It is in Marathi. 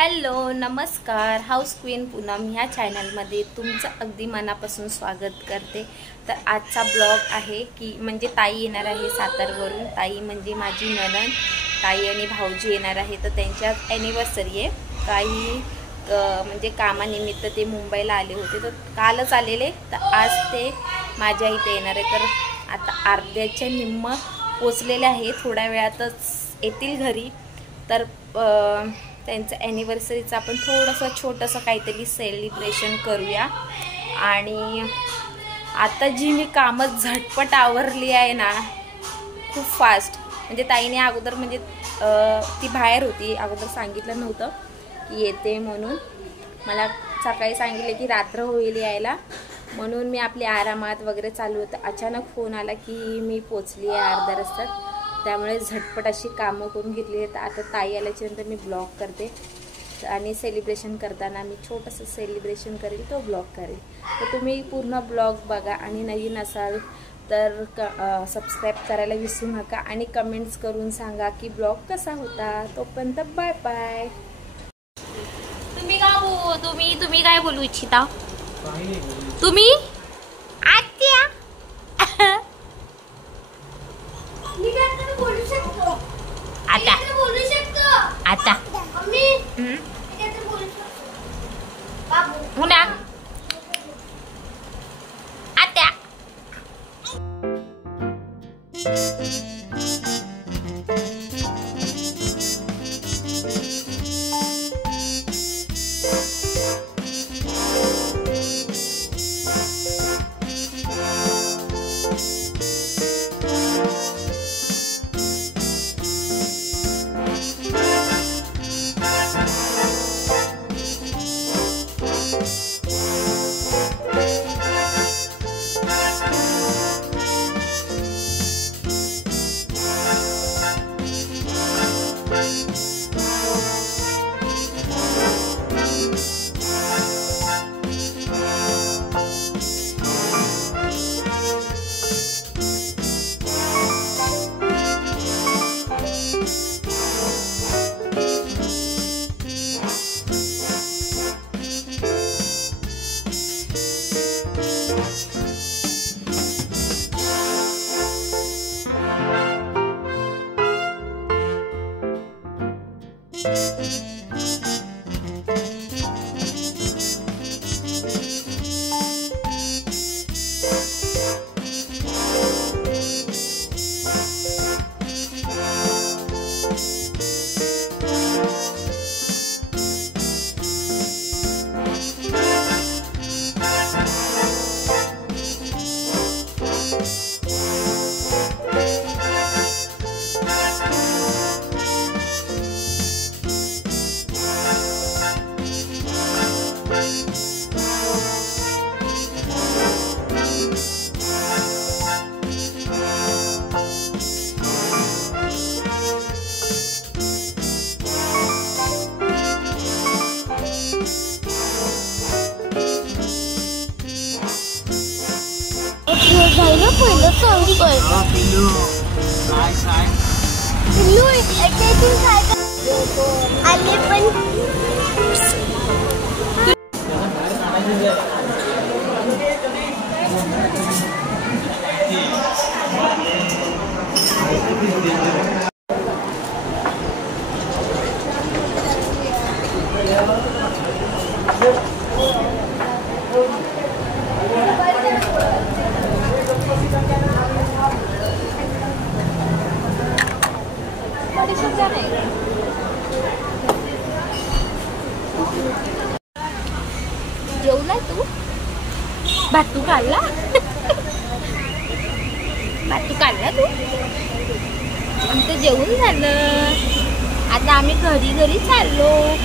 हॅलो नमस्कार, हाऊस क्वीन पूनम ह्या चॅनलमध्ये तुमचं अगदी मनापासून स्वागत करते। तर आजचा ब्लॉग आहे की म्हणजे ताई येणार आहे सातारवरून। ताई म्हणजे माझी नणंद, ताई आणि भाऊजी येणार आहे। तर त्यांच्या ॲनिव्हर्सरी आहे। काही म्हणजे कामानिमित्त ते मुंबईला आले होते, तर कालच आलेले, तर आज ते माझ्या इथे येणार आहे। तर आता अर्ध्याच्या निम्म पोचलेले आहे, थोड्या वेळातच येतील घरी। तर त्यांचं ॲनिव्हर्सरीचं आपण थोडंसं छोटंसं काहीतरी सेलिब्रेशन करूया। आणि आता जी मी कामं झटपट आवरली आहे ना, खूप फास्ट। म्हणजे ताईने अगोदर म्हणजे ती बाहेर होती, अगोदर सांगितलं नव्हतं की येते म्हणून। मला सकाळी सांगितले की रात्र होईल यायला, म्हणून मी आपली आरामात वगैरे चालू होतं। अचानक फोन आला की मी पोचली आहे अर्ध्या रस्त्यात, त्यामुळे झटपट अशी कामं करून घेतली। तर आता ताई आल्याच्यानंतर मी ब्लॉग करते आणि सेलिब्रेशन करताना मी छोटंसं सेलिब्रेशन करेल, तो ब्लॉग करेल। तर तुम्ही पूर्ण ब्लॉग बघा आणि नवीन असाल तर सबस्क्राईब करायला विसरू नका आणि कमेंट्स करून सांगा की ब्लॉग कसा होता। तोपर्यंत बाय बाय। तुम्ही काय बोलू इच्छिता? तुम्ही आत्या आता मुना आत्या पहिलं सॉंग आले पण जेवला तू? भातू काढला? भातू काढला तू? आमचं जेवण झालं, आता आम्ही घरी चाललो।